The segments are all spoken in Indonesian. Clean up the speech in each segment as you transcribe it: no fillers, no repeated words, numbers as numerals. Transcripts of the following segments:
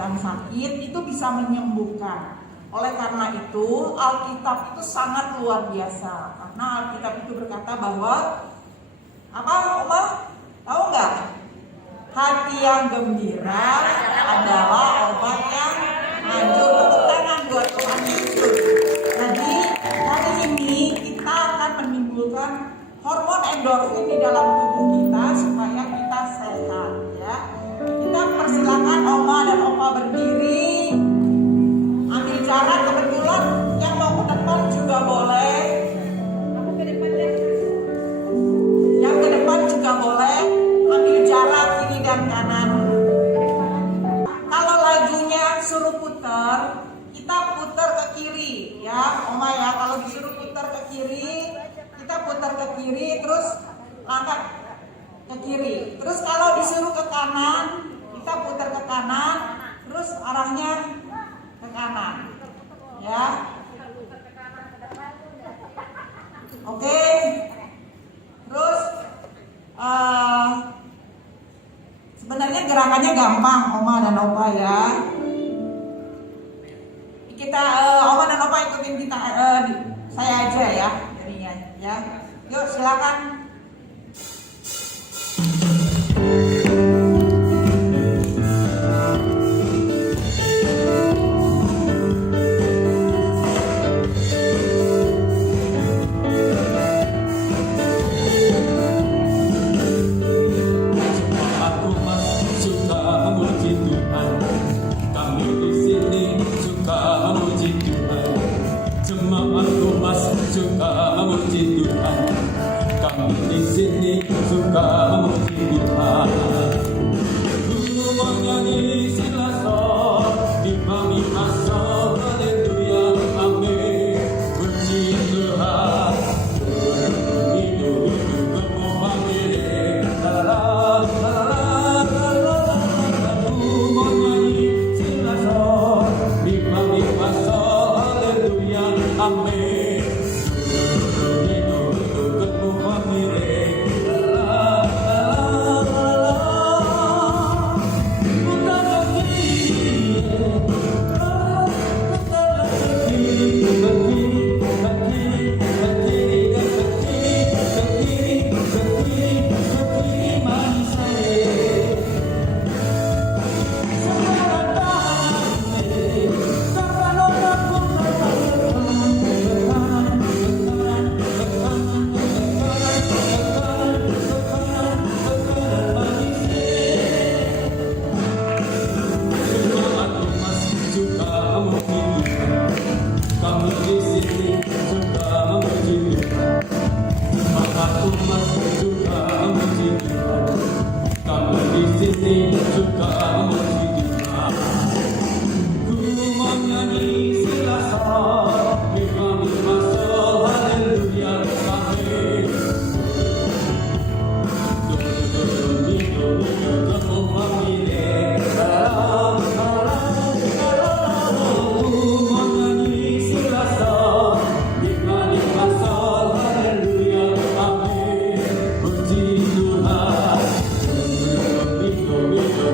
dan sakit itu bisa menyembuhkan. Oleh karena itu, Alkitab itu sangat luar biasa. Karena Alkitab itu berkata bahwa apa, Oma? Tahu nggak? Hati yang gembira adalah obat yang manjur. Tepuk tangan buat Tuhan Yesus. Jadi hari ini kita akan menimbulkan hormon endorfin di dalam tubuh kita supaya kita sehat, ya. Kita persilakan Oma dan Opa berdiri, ambil jarak, kebetulan yang mau ke depan juga boleh. Yang ke depan juga boleh, ambil jarak kiri dan kanan. Kalau lagunya suruh putar, kita putar ke kiri, ya Oma ya. Kalau disuruh putar ke kiri, kita putar ke kiri, terus angkat ke kiri. Terus kalau disuruh ke kanan, kita putar ke kanan, terus arahnya ke kanan, ya. Oke. Terus sebenarnya gerakannya gampang, Oma dan Opa ya. Kita Oma dan Opa ikutin kita, saya aja ya jadinya, ya. Yuk silakan.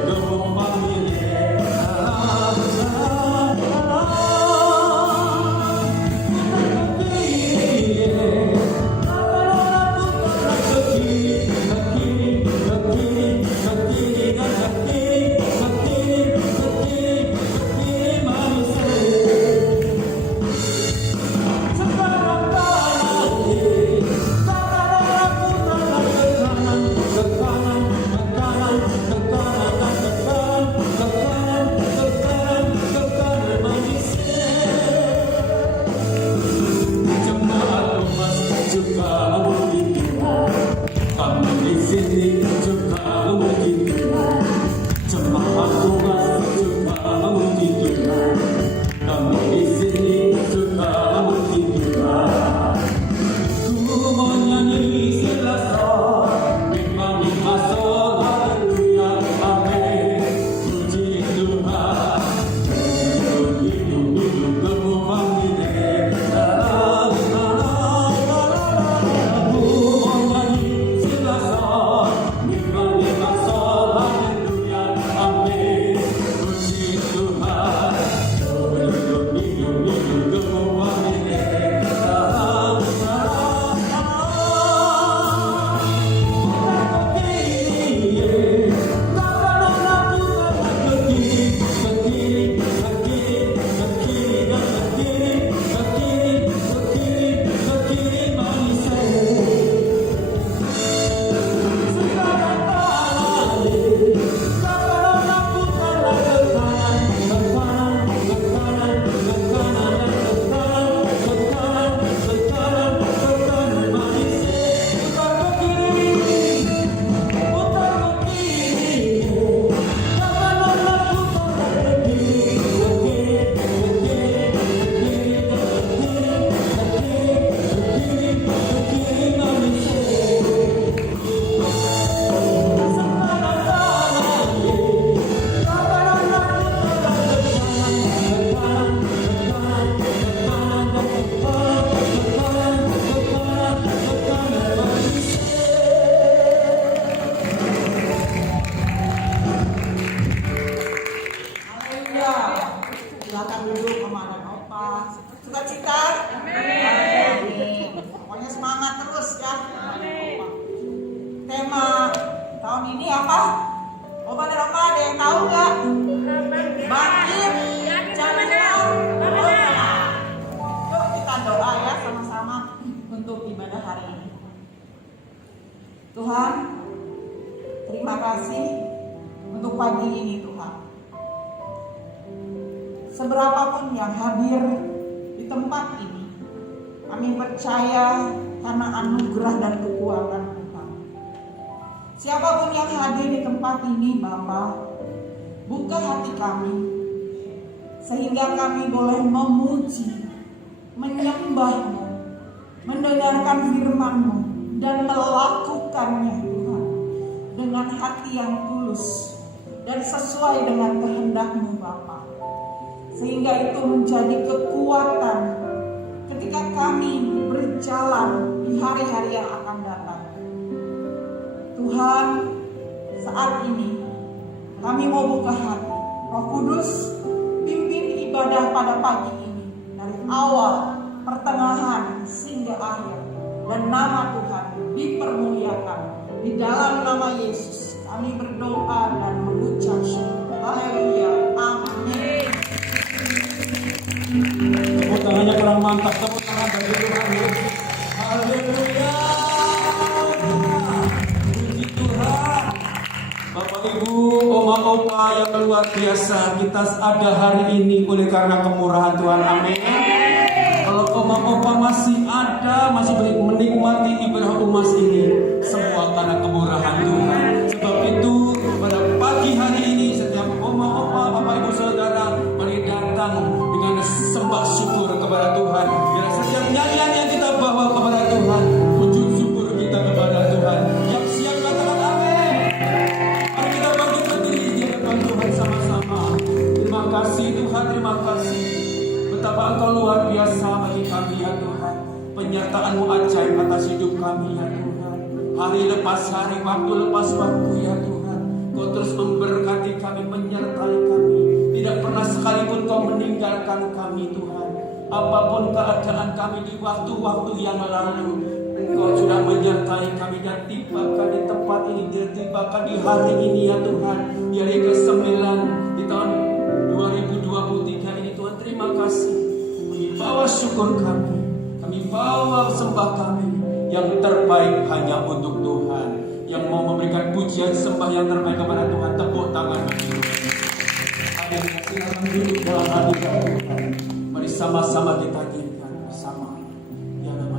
Go duduk Oma dan Opa. Sukacita? Amin. Pokoknya semangat terus ya. Tema tahun ini apa? Oma dan Opa ada yang tahu nggak? Bangkit jadilah pemenang. Yuk kita doa ya sama-sama untuk ibadah hari ini. Tuhan, terima kasih untuk pagi ini Tuhan. Seberapapun yang hadir di tempat ini, kami percaya karena anugerah dan kekuatan Tuhan. Siapapun yang hadir di tempat ini, Bapa, buka hati kami, sehingga kami boleh memuji, menyembah-Mu, mendengarkan firman-Mu, dan melakukannya Tuhan, dengan hati yang tulus dan sesuai dengan kehendak-Mu Bapa. Sehingga itu menjadi kekuatan ketika kami berjalan di hari-hari yang akan datang. Tuhan, saat ini kami mau buka hati. Roh Kudus, pimpin ibadah pada pagi ini dari awal, pertengahan, hingga akhir. Dan nama Tuhan dipermuliakan. Di dalam nama Yesus kami berdoa dan mengucap syukur. Haleluya. Amin. Tepuk tangannya kurang mantap. Tepuk tangan bagi Tuhan Yesus. Haleluya. Puji Tuhan. Bapak Ibu, Oma Opa yang luar biasa, kita ada hari ini oleh karena kemurahan Tuhan. Amin. Kalau Oma Opa masih ada, masih menikmati ibadah umas ini, semua karena kemurahan Tuhan. Sebab itu pada pagi hari ini setiap Oma Opa, Bapak Ibu Saudara, mari datang dengan sembah syukur kepada Tuhan. Bila setiap nyanyian yang kita bawa kepada Tuhan, wujud syukur kita kepada Tuhan. Yang siap katakan amin. Mari kita bangkitkan diri di hadapan Tuhan sama-sama. Terima kasih Tuhan, terima kasih. Betapa Engkau luar biasa bagi kami ya Tuhan. Penyertaan-Mu ajaib atas hidup kami ya Tuhan. Hari lepas hari, waktu lepas waktu ya Tuhan. Kau terus memberkati kami, menyertai kami. Tidak pernah sekalipun Kau meninggalkan kami Tuhan. Apapun keadaan kami di waktu-waktu yang lalu, Engkau sudah menyertai kami dan tibakan di tempat ini, tibakan di hari ini ya Tuhan. Di hari ke-9 di tahun 2023 ini Tuhan, terima kasih. Kami bawa syukur kami bawa sembah kami. Yang terbaik hanya untuk Tuhan. Yang mau memberikan pujian sembah yang terbaik kepada Tuhan, tepuk tangan bagi Tuhan. Ada yang silakan duduk dalam hadirat Tuhan. Mari sama-sama kita hadirkan bersama. Ya nama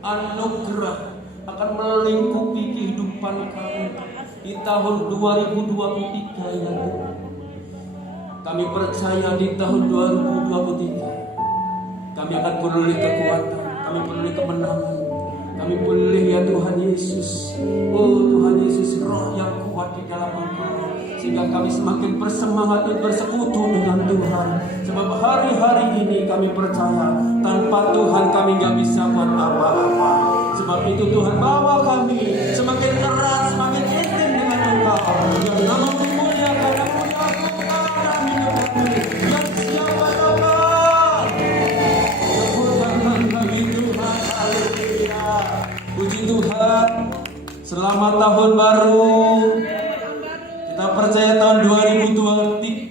anugerah akan melingkupi kehidupan kami di tahun 2023 ya Tuhan. Kami percaya di tahun 2023 kami akan beroleh kekuatan, kami beroleh kemenangan, kami beroleh ya Tuhan Yesus. Oh Tuhan Yesus, roh yang kuat di dalam Engkau, sehingga kami semakin bersemangat dan bersekutu dengan Tuhan. Sebab hari-hari ini kami percaya tanpa Tuhan kami gak bisa buat apa-apa. Sebab itu Tuhan bawa kami semakin erat, semakin intim dengan Engkau. Yang nama dimuliakan, yang mulia Tuhan dalam hidup kami. Selamat tahun baru. Kita percaya tahun 2023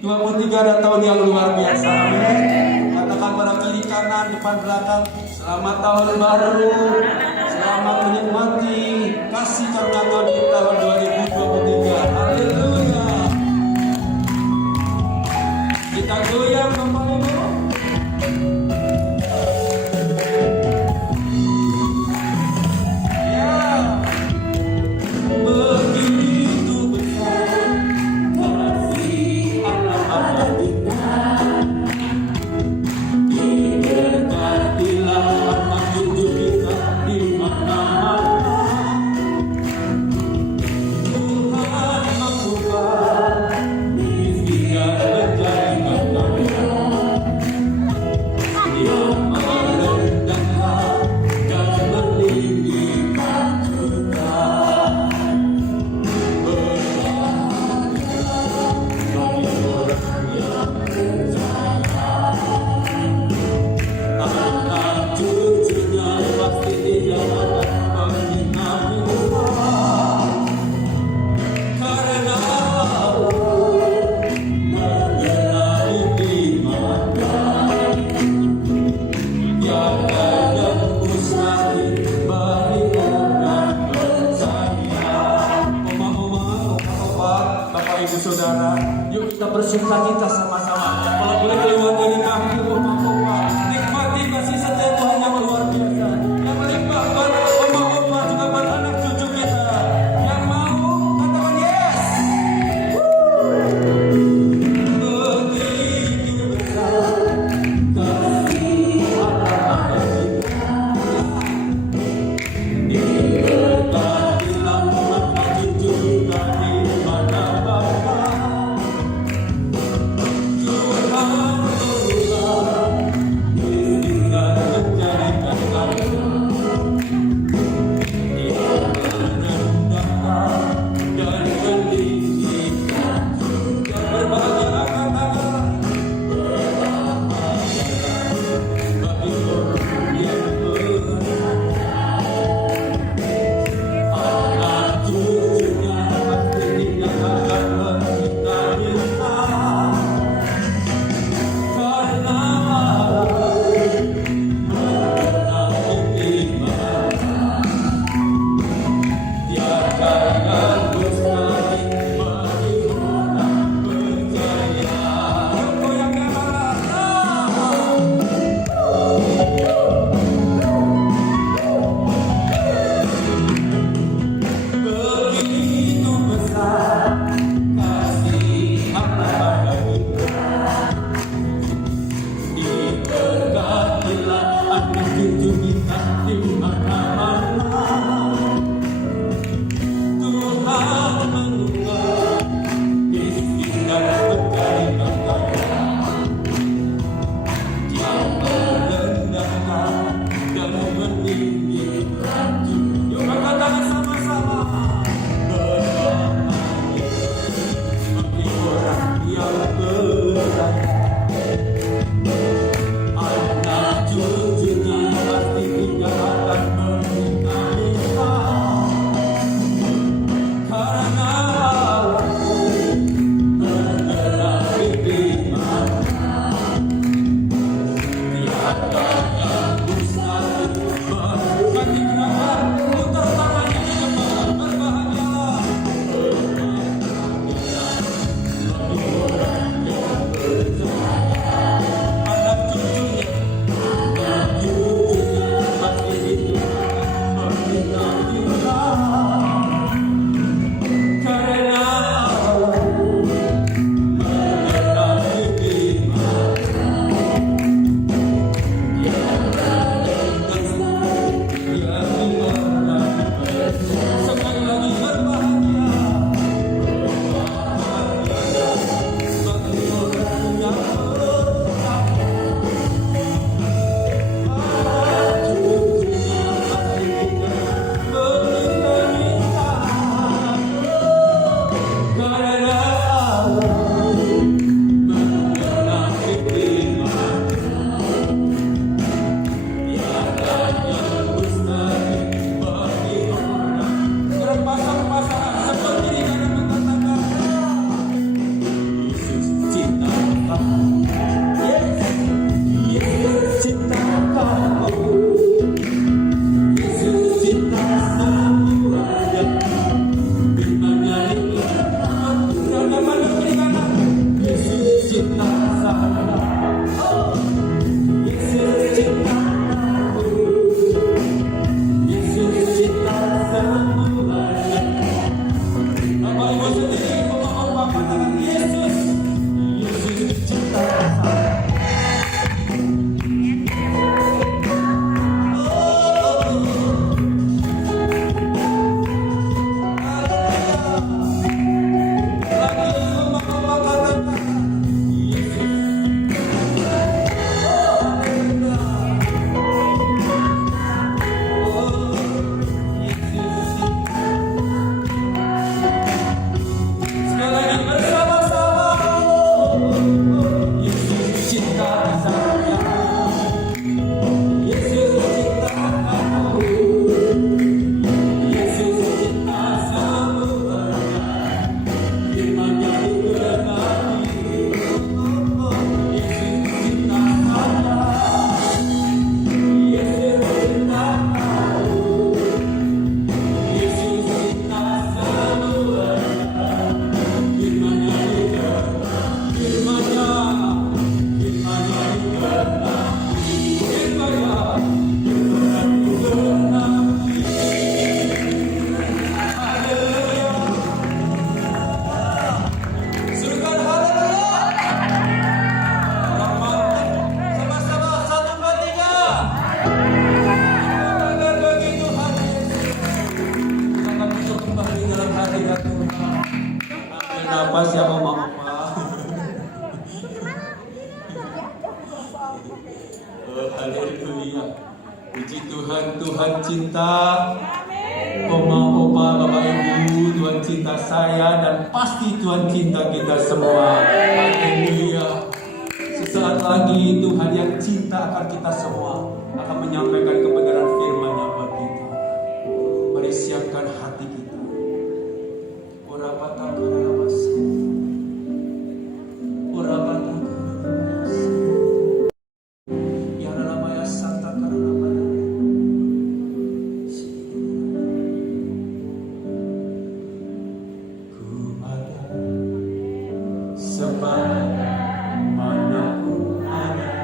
ada tahun yang luar biasa. Amin. Katakan pada kiri kanan, depan belakang, selamat tahun baru. Selamat menikmati kasih karunia Tuhan di tahun 2023. Haleluya. Kita goyang Bapak Ibu. Puji Tuhan, Tuhan cinta. Oma, opa, bapak, ibu, Tuhan cinta saya dan pasti Tuhan cinta kita semua. Haleluya. Sesaat lagi Tuhan yang cinta akan kita semua akan menyampaikan kebenaran firman-Nya buat kita. Mari siapkan hati kita. Ora batang karamas. Ora batang karamas. Ya namanya Santa Karanamana. Ku ada sebagaimana ku ada.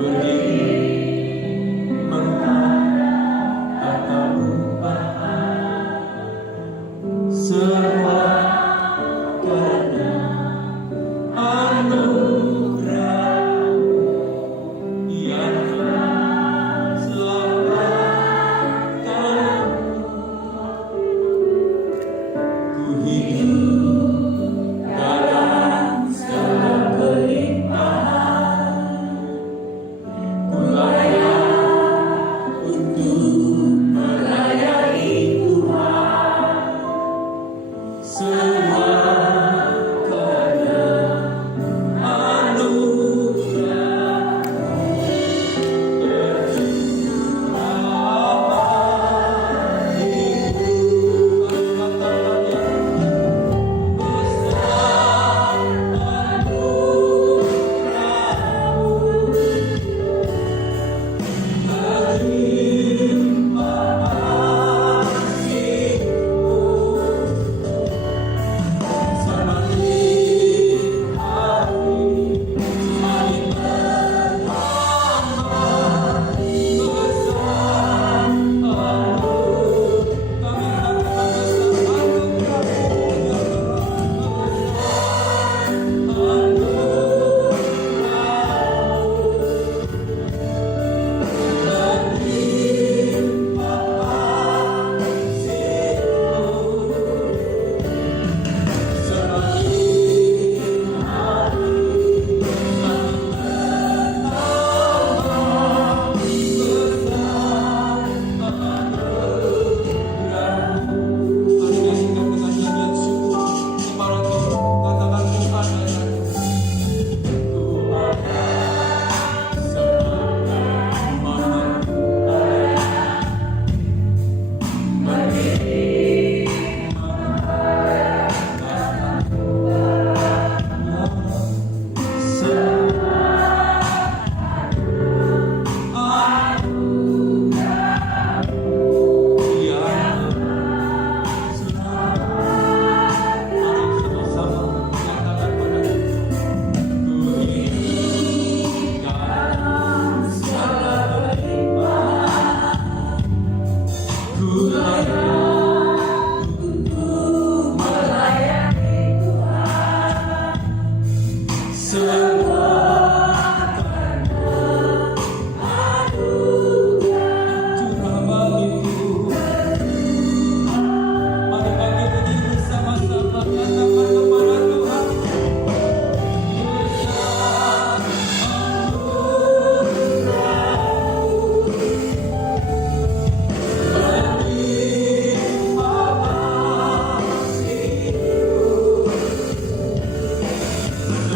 Berdiri menang atau berubah semua karena anugerah-Mu yang telah selamatkan. Ku hidup dalam segala kelimpahan. Ku layak untuk melayani Tuhan. Semua karena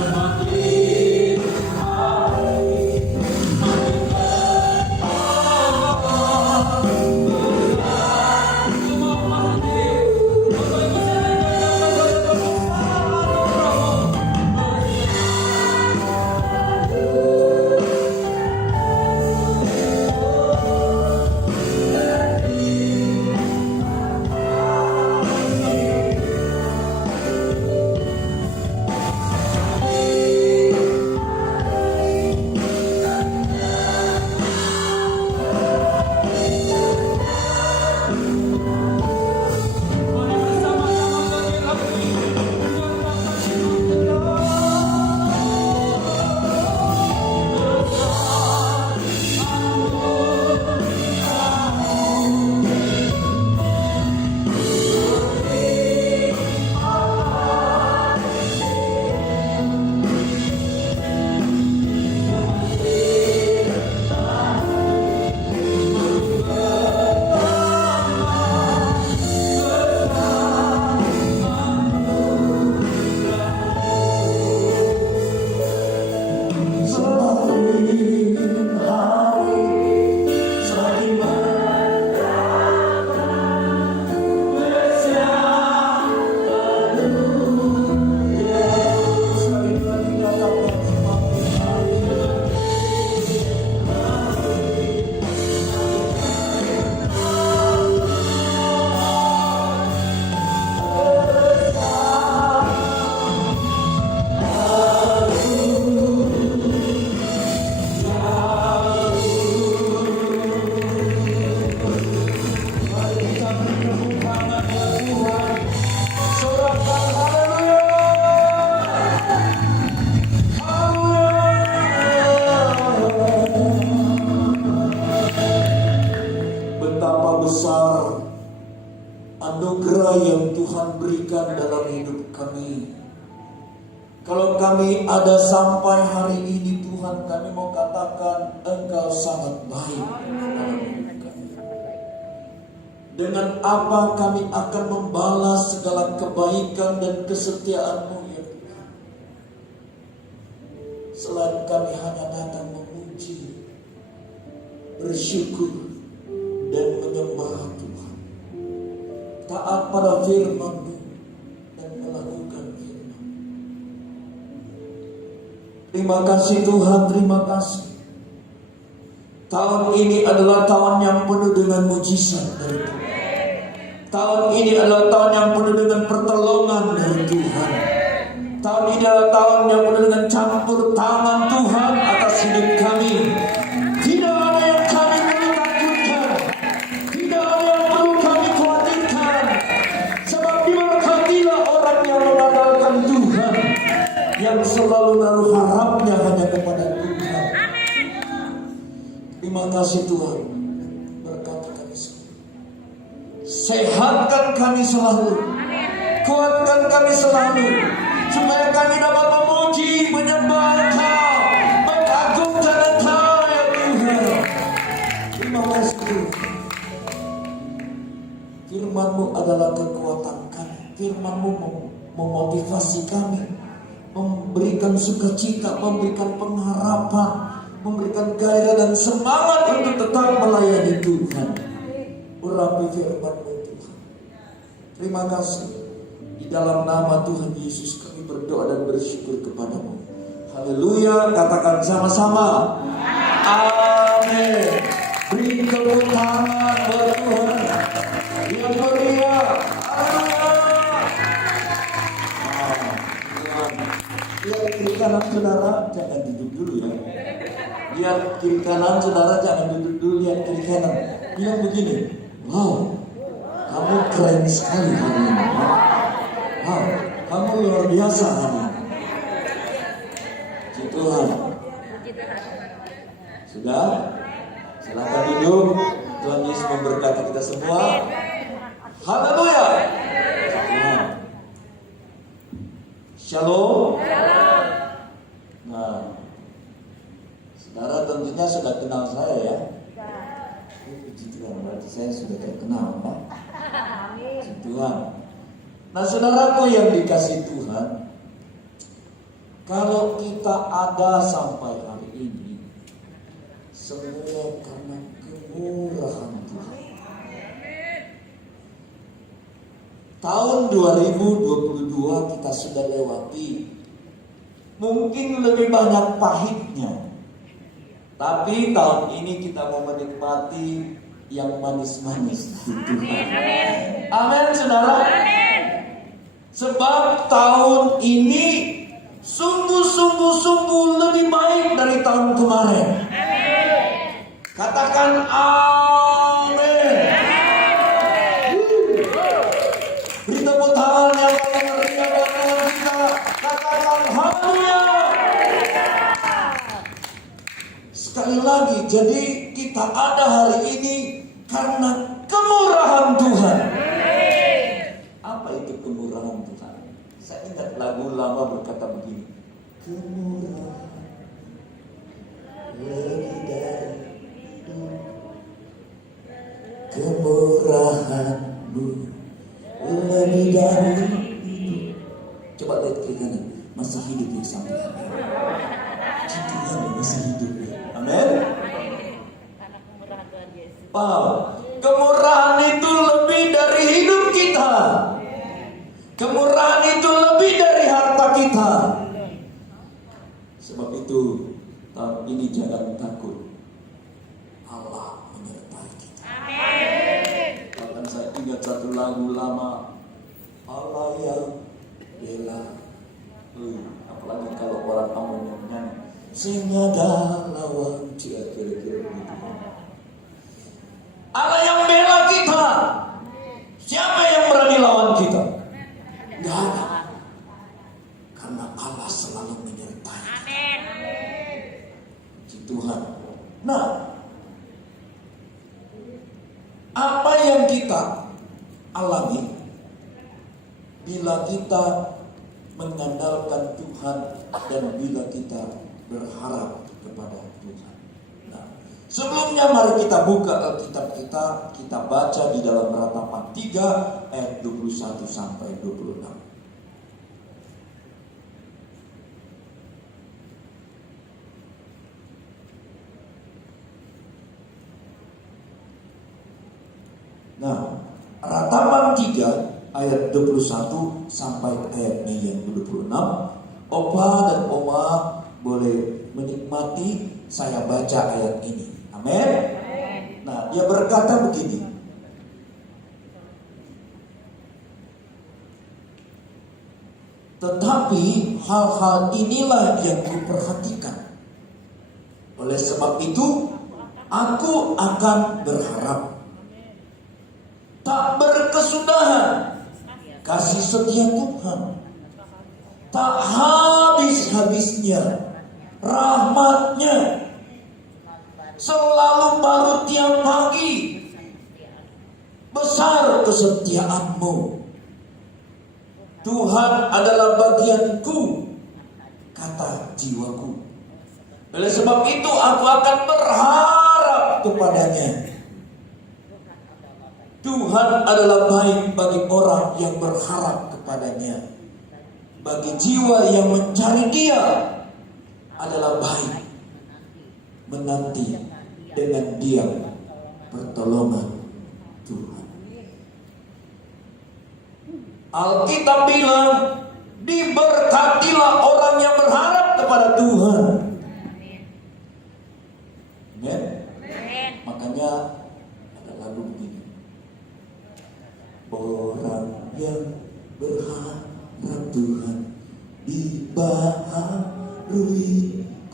Semakin kami ada sampai hari ini Tuhan, kami mau katakan Engkau sangat baik. Dengan apa kami akan membalas segala kebaikan dan kesetiaan-Mu ya Tuhan. Selain kami hanya datang memuji, bersyukur, dan menyembah Tuhan, taat pada firman-Mu dan melakukan firman. Terima kasih Tuhan, terima kasih. Tahun ini adalah tahun yang penuh dengan mujizat dari Tuhan. Tahun ini adalah tahun yang penuh dengan pertolongan dari Tuhan. Tahun ini adalah tahun yang penuh dengan campur tangan Tuhan atas hidup kami. Tidak ada yang kami perlu takutkan, tidak ada yang perlu kami khawatirkan. Sebab di mana hatilah orang yang mengandalkan Tuhan, yang selalu menaruh harapnya hanya kepada Tuhan. Terima kasih Tuhan. Berkati kami semua. Sehatkan kami selalu. Kuatkan kami selalu. Supaya kami dapat memuji, menyembah Engkau, mengagungkan Engkau ya Tuhan. Terima kasih Tuhan. Firman-Mu adalah kekuatan kami. Firman-Mu memotivasi kami, memberikan sukacita, memberikan pengharapan, memberikan gairah dan semangat untuk tetap melayani Tuhan. Urapi firman-Mu Tuhan. Terima kasih. Di dalam nama Tuhan Yesus kami berdoa dan bersyukur kepada-Mu. Haleluya. Katakan sama-sama. Amin. Beri tepuk tangan buat Tuhan yang meriah. Lihat kiri kanan saudara, jangan duduk dulu ya. Lihat kiri kanan saudara, jangan duduk dulu. Lihat kiri kanan. Bilang begini, wow, kamu keren sekali hari ini. Wow, kamu luar biasa hari ini. Puji Tuhan. Sudah? Silakan duduk. Tuhan Yesus memberkati kita semua. Haleluya. Tuhan. Shalom. Nah, saudara tentunya sudah kenal saya ya. Puji Tuhan, berarti saya sudah terkenal, Pak. Puji Tuhan. Nah, saudaraku yang dikasih Tuhan, kalau kita ada sampai hari ini, semua karena kemurahan Tuhan. Tahun 2022 kita sudah lewati. Mungkin lebih banyak pahitnya, tapi tahun ini kita mau menikmati yang manis-manis. Amin, saudara. Sebab tahun ini sungguh lebih baik dari tahun kemarin. Katakan amin. Beri tepuk tangan yang paling meriah buat Tuhan kita. Katakan haleluya. Sekali lagi, jadi kita ada hari ini karena kemurahan Tuhan. Apa itu kemurahan Tuhan? Saya ingat lagu lama berkata begini. Kemurahan lebih dari hidup. Kemurahan-Mu lebih dari hidup. Coba lihat kiri kanan. Masih hidup ya sampai hari ini. Tuhan masih hidup ya. Amin. Wow. Kemurahan itu lebih dari hidup kita. Kemurahan itu lebih dari harta kita. Sebab itu tahun ini jangan takut. Allah menyertai kita. Bahkan saya ingat satu lagu lama, Allah yang bela. Apalagi kalau orang kamu nyanyi, senada lawan dia, kira-kira begitu. Allah yang bela kita. Siapa yang berani lawan kita? Tidak ada. Karena Allah selalu menyertai kita. Puji Tuhan. Nah, apa yang kita alami bila kita mengandalkan Tuhan dan bila kita berharap kepada Tuhan. Nah, sebelumnya mari kita buka Alkitab kita baca di dalam Ratapan 3 ayat 21 sampai 26. Nah, Ratapan 3 ayat 21 sampai ayatnya yang 26. Opa dan Oma boleh menikmati saya baca ayat ini. Amin. Nah, dia berkata begini. Tetapi hal-hal inilah yang kuperhatikan. Oleh sebab itu, aku akan berharap. Tak berkesudahan kasih setia Tuhan, tak habis-habisnya rahmatnya, selalu baru tiap pagi, besar kesetiaanmu. Tuhan adalah bagianku, kata jiwaku. Oleh sebab itu aku akan berharap kepadanya. Tuhan adalah baik bagi orang yang berharap kepadanya. Bagi jiwa yang mencari Dia adalah baik menanti dengan diam pertolongan Tuhan. Alkitab bilang, diberkatilah orang yang berharap kepada Tuhan. Amen. Makanya ada lagu begini. Orang yang berharap Tuhan dibaharui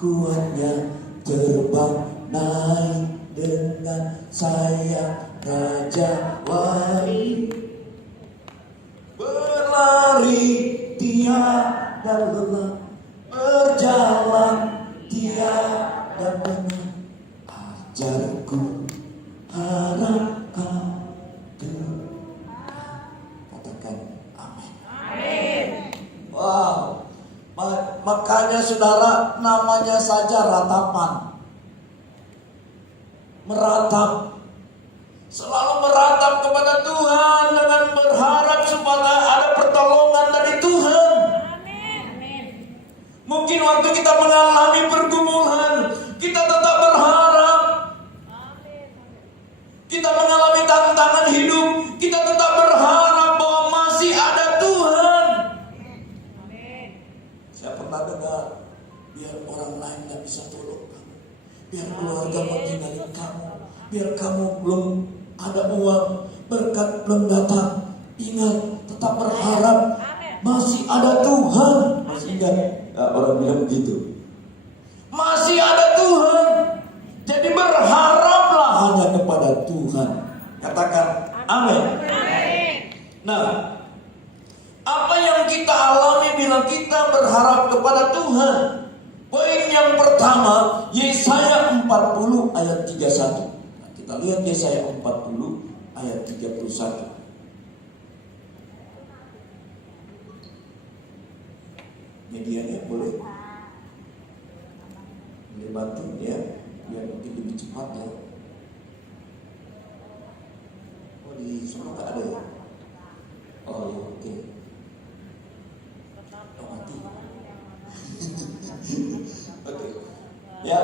kuatnya, terbang naik dengan sayap Raja Wali, berlari tiada lelah, berjalan tiada benar. Ajarku harapkan Tuhan. Katakan amin. Wow. Makanya saudara, namanya saja ratapan. Meratap. Selalu meratap kepada Tuhan dengan berharap supaya ada pertolongan dari Tuhan. Mungkin waktu kita mengalami pergumulan, kita tetap berharap. Kita mengalami tantangan hidup, kita tetap berharap bahwa masih ada Tuhan. Saya pernah dengar, biar orang lain gak bisa tolong kamu, biar keluarga meninggalin kamu, biar kamu belum ada uang, berkat belum datang, ingat, tetap berharap, masih ada Tuhan. Masih ingat? Orang bilang begitu, masih ada Tuhan. Jadi berharaplah hanya kepada Tuhan. Katakan amin. Nah, apa yang kita alami bila kita berharap kepada Tuhan? Poin yang pertama, Yesaya 40 ayat 31. Nah, kita lihat Yesaya 40 ayat 31. Medianya boleh bantu ya, biar mungkin lebih cepat ya. Oh, di sana nggak ada ya? Oh ya, oke. Oh, mati. Oke. Ya,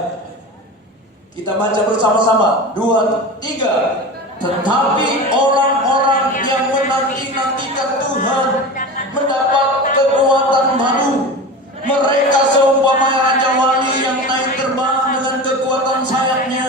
kita baca bersama-sama. 2, 3. Tetapi orang-orang yang menanti-nantikan Tuhan mendapat kekuatan baru. Mereka seumpama Raja Wali yang naik terbang dengan kekuatan sayapnya.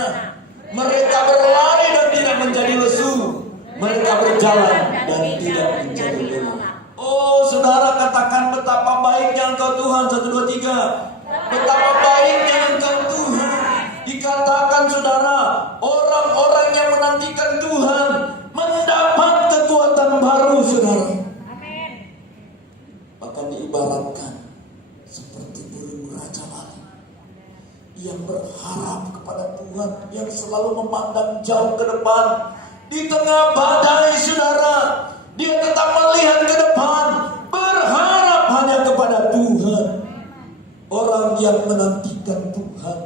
Mereka berlari dan tidak menjadi lesu. Mereka berjalan dan tidak menjadi lelah. Oh, saudara, katakan betapa baiknya Engkau Tuhan. 1, 2, 3. Betapa baiknya Engkau Tuhan. Dikatakan saudara, orang-orang yang menantikan Tuhan mendapat kekuatan baru, saudara. Bahkan diibaratkan seperti burung Raja Wali yang berharap kepada Tuhan, yang selalu memandang jauh ke depan. Di tengah badai, saudara, dia tetap melihat ke depan, berharap hanya kepada orang yang menantikan Tuhan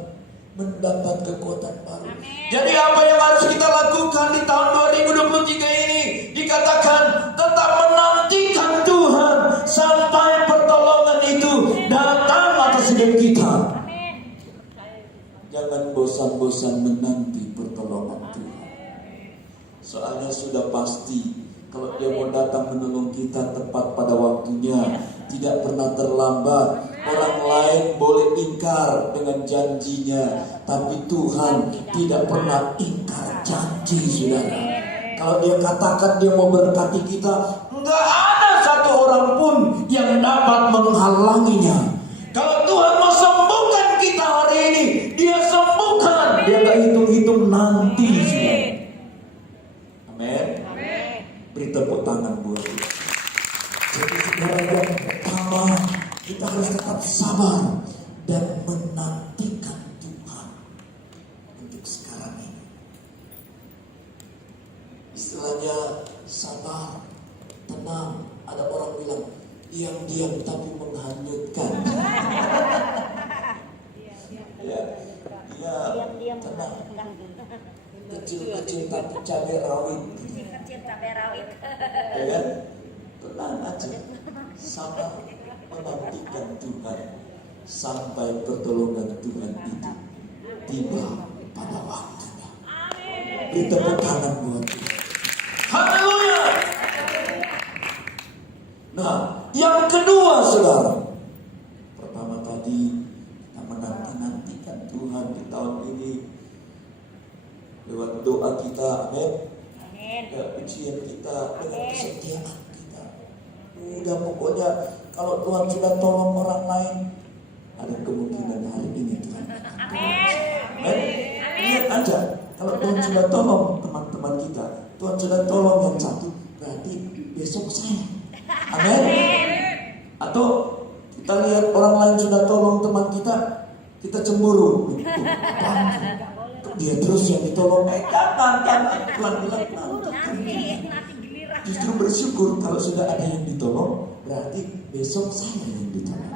mendapat kekuatan baru. Jadi apa yang harus kita lakukan di tahun 2023 ini? Dikatakan tetap menantikan Tuhan sampai pertolongan itu datang atas hidup kita. Jangan bosan-bosan menanti pertolongan Tuhan. Soalnya sudah pasti kalau Dia mau datang menolong kita tepat pada waktunya, tidak pernah terlambat. Orang lain boleh ingkar dengan janjinya, tapi Tuhan tidak pernah ingkar janji, saudara. Kalau Dia katakan Dia mau berkati kita, enggak ada satu orang pun yang dapat menghalanginya. Kalau Tuhan mau sembuhkan kita hari ini, Dia sembuhkan. Dia gak hitung-hitung nanti, saudara. Amin. Beri tepuk tangan buat Dia. Jadi saudara, yang pertama, kita harus tetap sabar dan menantikan Tuhan untuk sekarang ini. Istilahnya sabar, tenang. Ada orang bilang diam-diam tapi menghanyutkan. Ya, tenang. Kecil-kecil tapi cabai rawit. Ya kan? Tenang aja. Sabar menantikan Tuhan sampai pertolongan Tuhan itu tiba pada waktunya. Beri tepuk tangan buat Tuhan. Haleluya. Nah, yang kedua, saudara. Pertama tadi kita menanti-nantikan Tuhan di tahun ini lewat doa kita, amin. Ya, pujian kita dengan kesetiaan kita. Udah pokoknya kalau Tuhan sudah tolong orang lain, ada kemungkinan hari ini Tuhan akan tolong. Lihat aja, kalau Tuhan sudah tolong teman-teman kita, Tuhan sudah tolong yang satu, berarti besok saya. Amin. Atau kita lihat orang lain sudah tolong teman kita cemburu. Dia terus yang ditolong. Jangan. Tuhan bilang nanti. Justru bersyukur kalau sudah ada yang ditolong, berarti besok saya yang ditolong.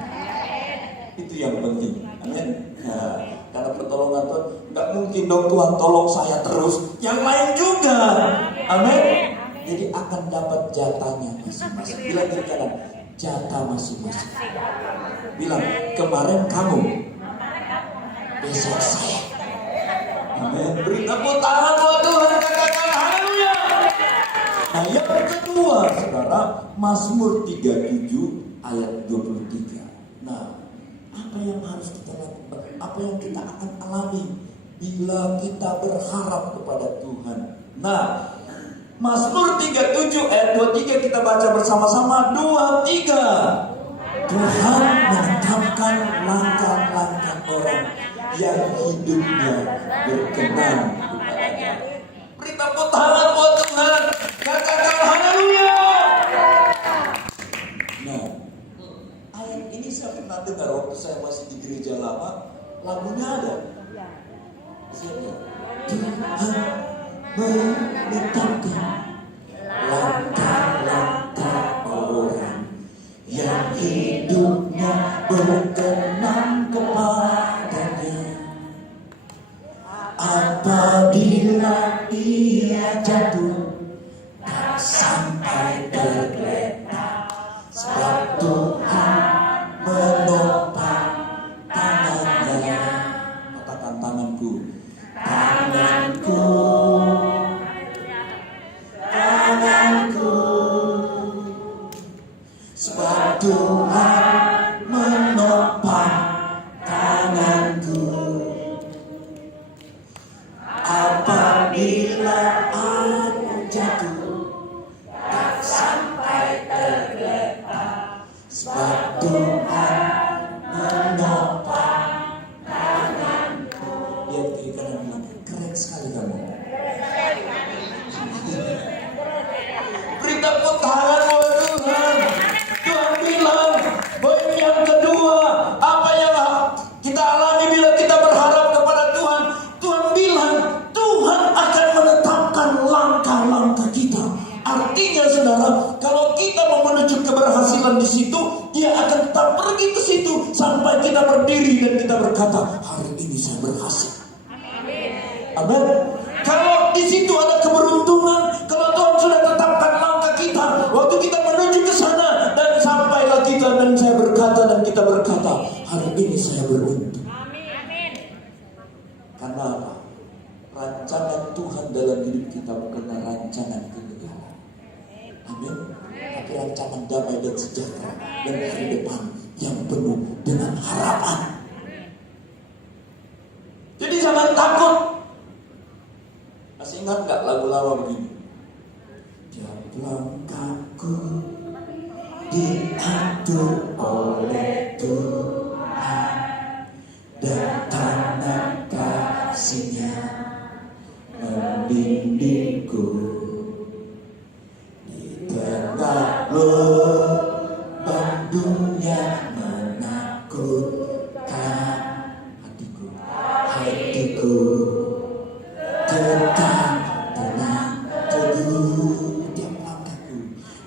Itu yang penting. Amin. Nah, karena pertolongan Tuhan, nggak mungkin dong Tuhan tolong saya terus, yang lain juga. Amin. Jadi akan dapat jatahnya masing-masing. Bilang kiri kanan, jatah masing-masing. Bilang kemarin kamu, besok saya. Amin. Beri tepuk tangan buat Tuhan, katakan haleluya. Nah, yang kedua, saudara, Mazmur 37 ayat 23. Nah, apa yang harus kita lakukan? Apa yang kita akan alami bila kita berharap kepada Tuhan? Nah, Mazmur 37 ayat 23 kita baca bersama-sama. 2, 3. Tuhan menetapkan langkah-langkah orang yang hidupnya berkenan kepadanya. Beri tepuk tangan buat Tuhan. Katakan haleluya. Nah, ayat ini saya pernah dengar waktu saya masih di gereja lama. Lagunya ada. Tuhan menetapkan langkah-langkah orang yang hidupnya berkenan kepadanya. Apabila ia jatuh tak sampai tergeletak, sebab Tuhan menopang tangannya. Katakan tanganku, tanganku, tanganku, sebab Tuhan menopang tanganku. Apabila aku jatuh tak sampai tergeletak, sebab Tuhan menopang tanganku. Lihat kiri kanan bilang, keren sekali kamu. Beri tepuk tangan buat Tuhan. Tuhan bilang, poin yang kedua, apa yang kita alami bila kita berharap kepada Tuhan. Tuhan bilang, Tuhan akan menetapkan langkah-langkah kita. Artinya saudara, kalau kita mau menuju keberhasilan di situ, Dia akan tetap pergi ke situ sampai kita berdiri dan berkata, hari ini saya berhasil. Amin. Kalau di situ ada keberuntungan, kalau Tuhan sudah tetapkan langkah kita, waktu kita menuju ke sana dan sampailah kita dan saya berkata dan kita berkata, hari ini saya beruntung. Karena apa? Rancangan Tuhan dalam hidup kita bukanlah rancangan kegagalan. Amin. Tapi rancangan damai dan sejahtera dan hari depan yang penuh dengan harapan. Jadi jangan takut. Masih ingat gak lagu lama begini? Tiap langkahku diatur oleh Tuhan dan tangan kasih-Nya membimbingku di tengah lubang dunia menakutkan hatiku tetap tenang teduh.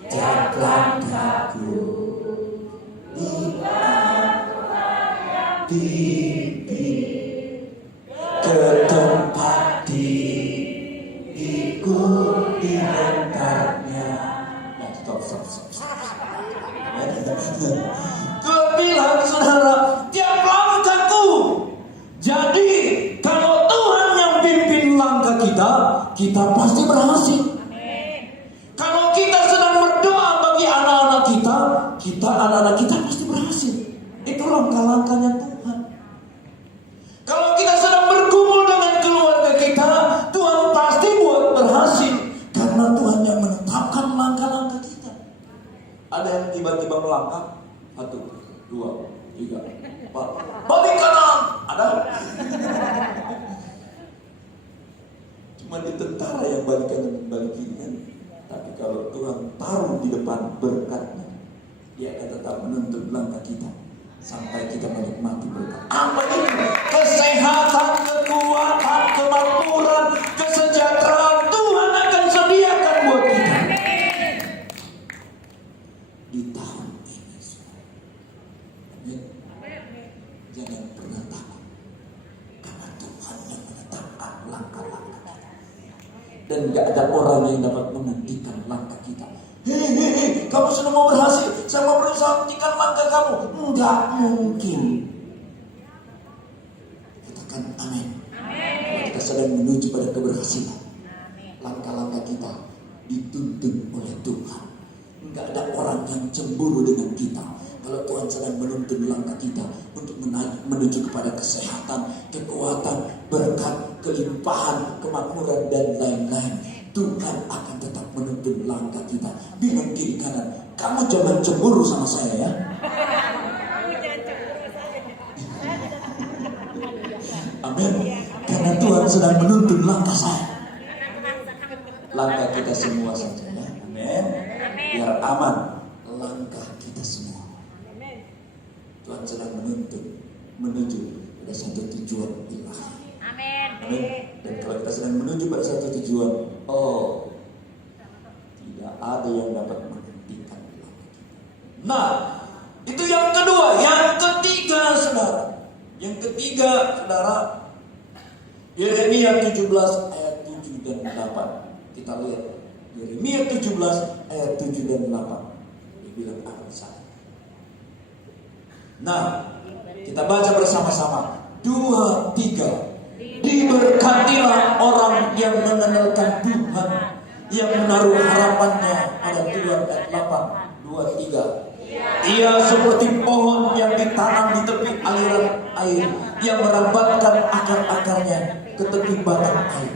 Tiap langkahku dipimpin ke tempat diikuti hentaknya. Nah, stop. Tuhan bilang, saudara, tiap langkahku. Jadi kalau Tuhan yang pimpin langkah kita pasti berhasil. Kalau kita sedang berdoa bagi anak-anak kita anak-anak kita pasti berhasil. Itu langkah-langkahnya Tuhan. Kalau kita sedang bergumul dengan keluarga kita, Tuhan pasti buat berhasil. Karena Tuhan yang menetapkan langkah-langkah kita. Ada yang tiba-tiba melangkah 1, 2, 3, 4. Balik kanan. Ada? Cuma di tentara yang balik kanan dan balik kiri kan. Tapi kalau Tuhan taruh di depan berkatnya, Dia akan tetap menuntun langkah kita sampai kita menikmati berkat. Apa itu? Kesehatan, kekuatan, kemakmuran, kesejahteraan Tuhan akan sediakan buat kita di tahun ini. Amin. Jangan pernah takut, karena Tuhan yang menetapkan langkah-langkah kita. Dan gak ada orang yang dapat menghentikan langkah kita. Hei, kamu sudah mau berhasil, saya mau berusaha menghentikan langkah kamu. Enggak mungkin. Katakan amin. Kalau kita sedang menuju pada keberhasilan, langkah-langkah kita dituntun oleh Tuhan. Enggak ada orang yang cemburu dengan kita. Kalau Tuhan sedang menuntun langkah kita untuk menuju kepada kesehatan, kekuatan, berkat, kelimpahan, kemakmuran dan lain-lain, Tuhan akan tetap menuntun langkah kita. Bilang kiri kanan, kamu jangan cemburu sama saya ya. Amin. Karena Tuhan sedang menuntun langkah saya. Langkah kita semua saja ya. Amin. Biar aman langkah kita semua. Tuhan sedang menuntun menuju pada satu tujuan ilahi. Amin. Dan kalau kita sedang menuju pada satu tujuan, tidak ada yang dapat menghentikan langkah kita. Nah, itu yang kedua. Yang ketiga, saudara. Yang ketiga, saudara, Yeremia 17 ayat 7 dan 8. Kita lihat Yeremia 17 ayat 7 dan 8. Dia bilang apa sana? Nah, kita baca bersama-sama. 2, 3. Diberkatilah orang yang mengenalkan Tuhan, yang menaruh harapannya pada Tuhan. Ayat 8, 2, 3. Ia seperti pohon yang ditanam di tepi aliran air, yang merambatkan akar-akarnya ke tepi batang air,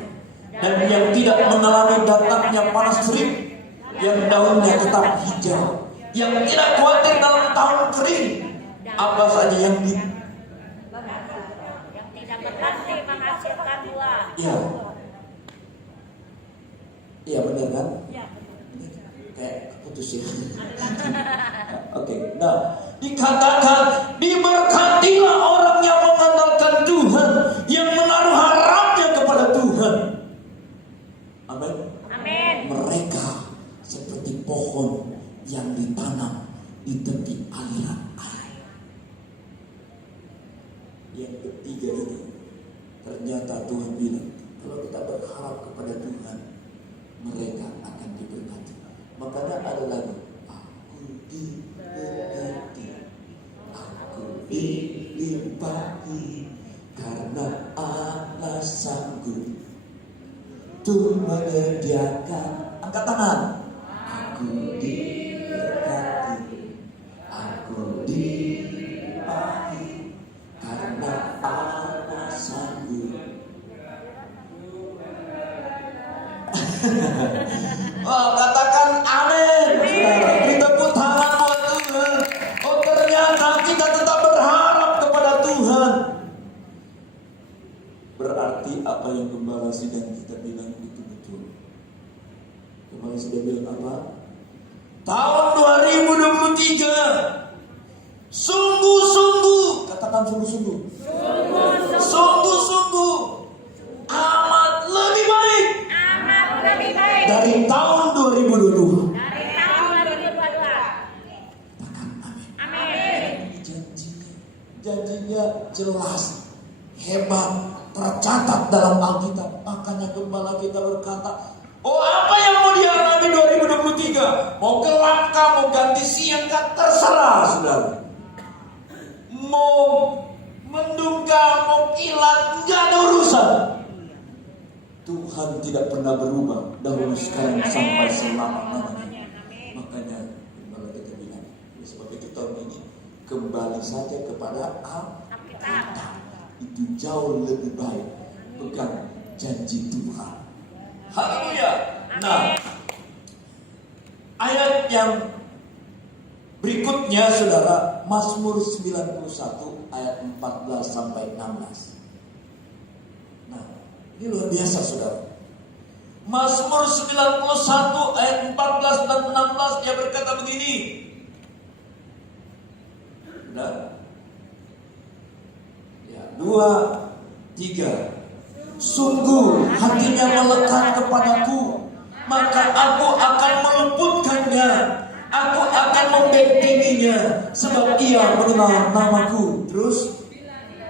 dan yang tidak mengalami datangnya panas terik, yang daunnya tetap hijau, yang tidak khawatir dalam tahun kering. Apa saja yang tidak berhenti menghasilkan buah. Iya benar kan? Kayak putus ya. Oke. Nah, dikatakan diberkatilah orang yang mengandalkan Tuhan, yang menaruh harapnya kepada Tuhan. Amin. Mereka seperti pohon yang ditanam di tepi aliran air, yang ketiga ini, ternyata Tuhan bilang, kalau kita berharap kepada Tuhan, mereka akan diberkati. Makanya ada lagu, aku diberkati, aku dilimpahi, karena Allah sanggup untuk menyediakan. Angkat tangan. Aku diberkati, aku dilimpahi, karena Allah sanggup. Oh, katakan amin. Beri tepuk tangan buat Tuhan. Oh, ternyata kita tetap berharap kepada Tuhan. Berarti apa yang Gembala Sidang kita bilang itu betul. Gembala Sidang bilang apa? Tahun 2023 sungguh-sungguh, katakan sungguh-sungguh, sungguh-sungguh amat lebih baik dari tahun 2022. Katakan amin. Janjinya jelas, hebat, tercatat dalam Alkitab. Makanya Gembala kita berkata, oh, apa yang mau dialami 2023? Mau gelap kah, mau ganti siang kah, terserah, saudara. Mau mendung kah, mau kilat, nggak ada urusan. Tuhan tidak pernah berubah, dahulu, sekarang, sampai selama-lamanya. Makanya Gembala kita bilang, sebab itu tahun ini kembali saja kepada Alkitab. Itu jauh lebih baik, pegang janji Tuhan. Haleluya. Nah, ayat yang berikutnya, saudara, Mazmur 91 ayat 14 sampai 16. Nah, ini luar biasa, saudara. Mazmur 91 ayat 14 dan 16, dia berkata begini. Nah, ya, 2, 3. Sungguh hatinya melekat kepadaku, maka aku akan meluputkannya, aku akan membentenginya, sebab ia mengenal namaku. Terus,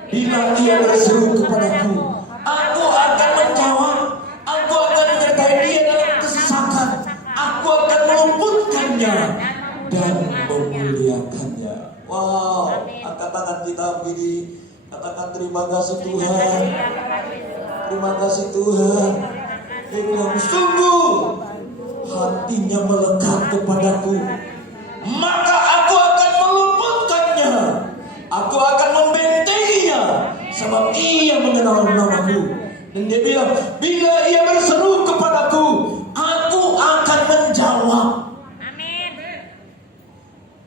bila ia berseru kepadaku, aku akan menjawab, aku akan menyertai dia dalam kesesakan, aku akan meluputkannya dan memuliakannya. Wow, angkat tangan kita begini, katakan terima kasih Tuhan. Terima kasih Tuhan. Dia bilang, sungguh hatinya melekat kepadaku, maka aku akan meluputkannya, aku akan membentenginya, sebab ia mengenal namaku. Dan dia bilang, bila ia berseru kepadaku, aku akan menjawab. Amin.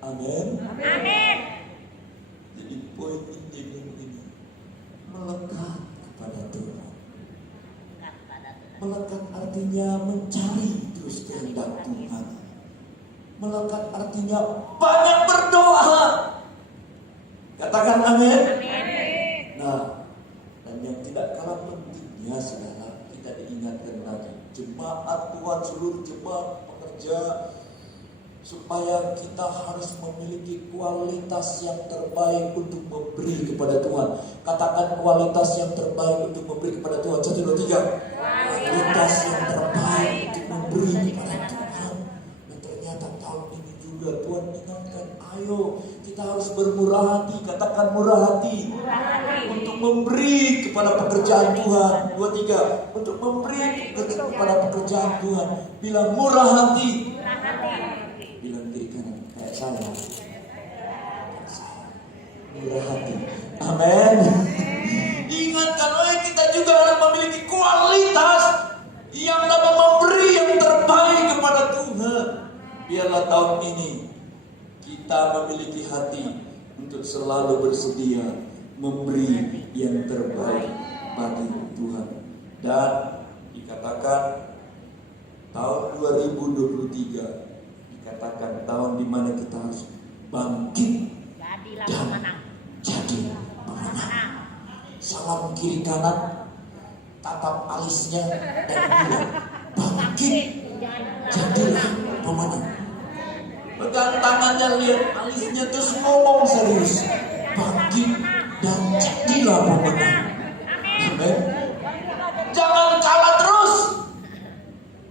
Amin. Amin. Jadi poin inti ini, melekat kepada Tuhan. Melekat artinya mencari terus kehendak Tuhan. Melekat artinya banyak berdoa. Katakan amin. Nah, dan yang tidak kalah pentingnya, saudara, kita diingatkan lagi, jemaat Tuhan, seluruh jemaat pekerja, supaya kita harus memiliki kualitas yang terbaik untuk memberi kepada Tuhan. Katakan kualitas yang terbaik untuk memberi kepada Tuhan. 1, 2, 3. Kualitas yang terbaik untuk memberi kepada Tuhan. Dan ternyata tahun ini juga Tuhan ingatkan, ayo kita harus bermurah hati. Katakan murah hati. Untuk memberi kepada pekerjaan Tuhan. 2, 3. Untuk memberi kepada pekerjaan Tuhan. Bilang murah hati. Bilang kiri kanan, kayak saya. Murah hati. Amin. Ingatkan, kita juga harus memiliki kualitas yang dapat memberi yang terbaik kepada Tuhan. Biarlah tahun ini kita memiliki hati untuk selalu bersedia memberi yang terbaik bagi Tuhan. Dan dikatakan tahun 2023 dikatakan tahun di mana kita harus bangkit dan jadi pemenang. Salam kiri kanan, tatap alisnya dan bilang, bangkit, jadilah pemenang. Pegang tangannya, lihat alisnya, terus ngomong serius, bangkit dan jadilah pemenang. Amin. Jangan kalah terus.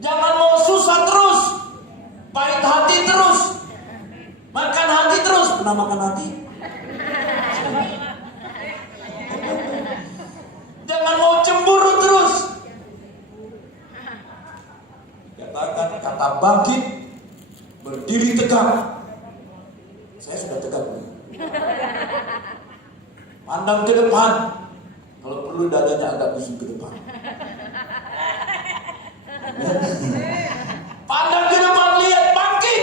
Jangan mau susah terus. Pahit hati terus. Makan hati terus. Pernah makan hati? Jangan mau cemburu terus. Katakan kata bangkit, berdiri tegak. Saya sudah tegak. Pandang ke depan. Kalau perlu dadanya agak busuk ke depan. Pandang ke depan, lihat, bangkit.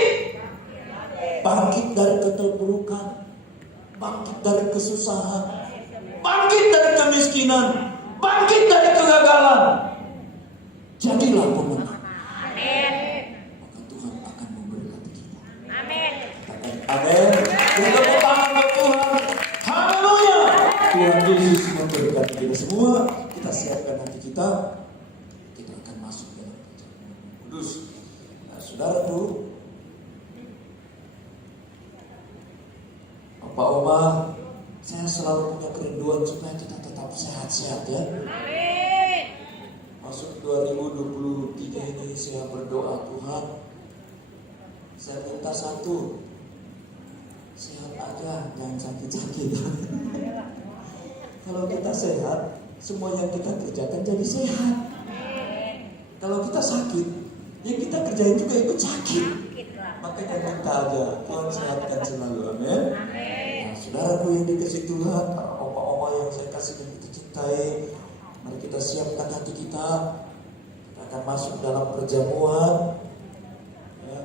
Bangkit dari keterpurukan. Bangkit dari kesusahan. Bangkit dari kemiskinan. Bangkit dari kegagalan. Jadilah pemenang. Maka Tuhan akan memberkati kita. Amin. Amin. Tepuk tangan buat Tuhan. Haleluya. Tuhan Yesus memberkati kita semua. Kita siapkan hati kita. Kita akan masuk dalam perjamuan kudus. Nah, saudaraku, Bapak Oma, saya selalu punya kerinduan supaya kita tetap sehat-sehat ya. Amin. Masuk 2023 ini saya berdoa, Tuhan, saya minta satu, sehat aja, jangan sakit-sakit. Kalau kita sehat, semua yang kita kerjakan jadi sehat. Kalau kita sakit, yang kita kerjain juga ikut sakit. Makanya minta aja, Tuhan sehatkan selalu, amin. Nah, saudaraku yang dikasih Tuhan, opa-opa yang saya kasih dan kita cintai, mari kita siapkan hati kita. Kita akan masuk dalam perjamuan. Ya.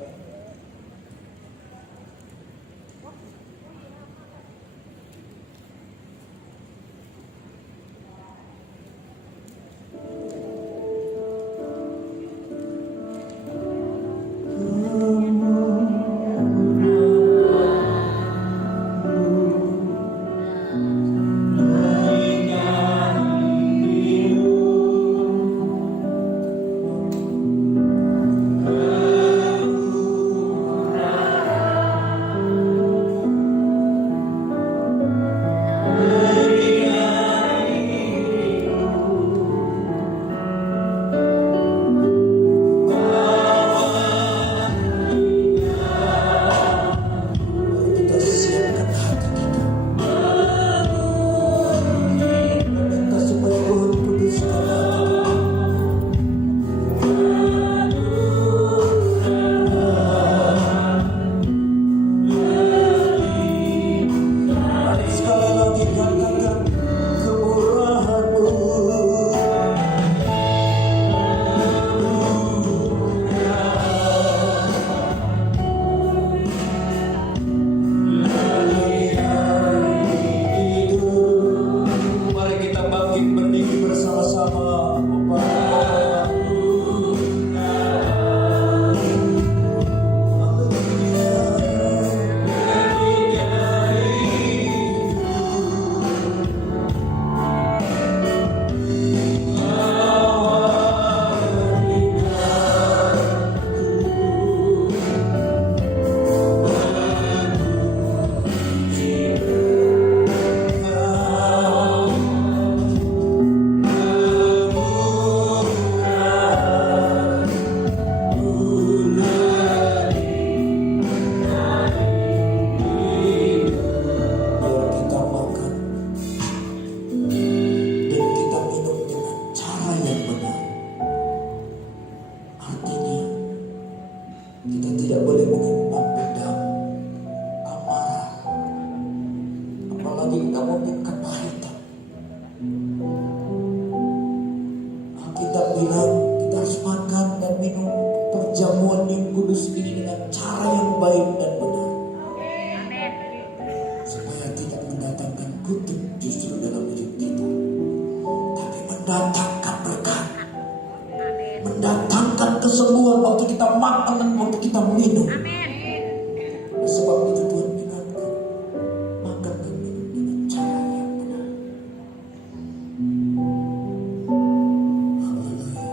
mendatangkan berkat, mendatangkan kesembuhan waktu kita makan dan waktu kita minum. Sebab itu Tuhan ingatkan, makan dan minum dengan cara yang benar. Haleluya.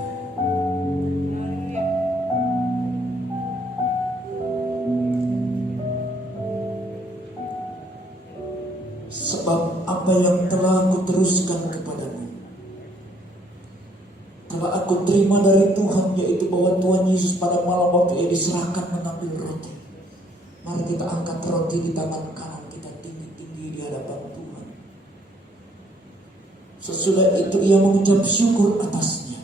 Sebab apa yang telah aku teruskan kepadamu, telah aku terima dari Tuhan, yaitu bahwa Tuhan Yesus pada malam waktu ia diserahkan mengambil roti. Mari kita angkat roti di tangan kanan kita tinggi-tinggi di hadapan Tuhan. Sesudah itu ia mengucap syukur atasnya.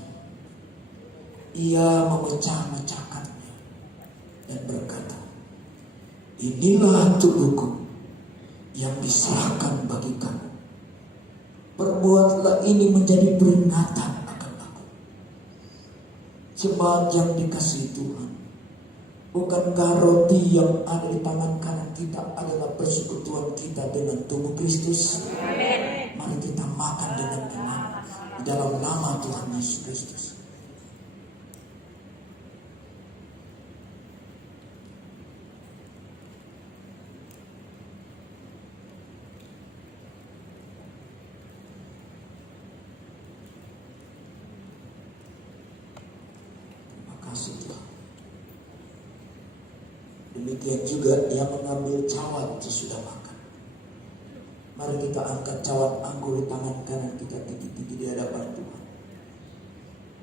Ia memecah-mecahkannya dan berkata, inilah tubuhku yang diserahkan bagi kamu. Perbuatlah ini menjadi peringatan akan aku. Jemaat yang dikasihi Tuhan, bukankah roti yang ada di tangan kanan kita adalah persekutuan kita dengan tubuh Kristus? Amin. Mari kita makan dengan iman di dalam nama Tuhan Yesus Kristus. Kasih Tuhan. Demikian juga yang mengambil cawan sesudah makan. Mari kita angkat cawan anggur di tangan kanan kita tinggi-tinggi di hadapan Tuhan.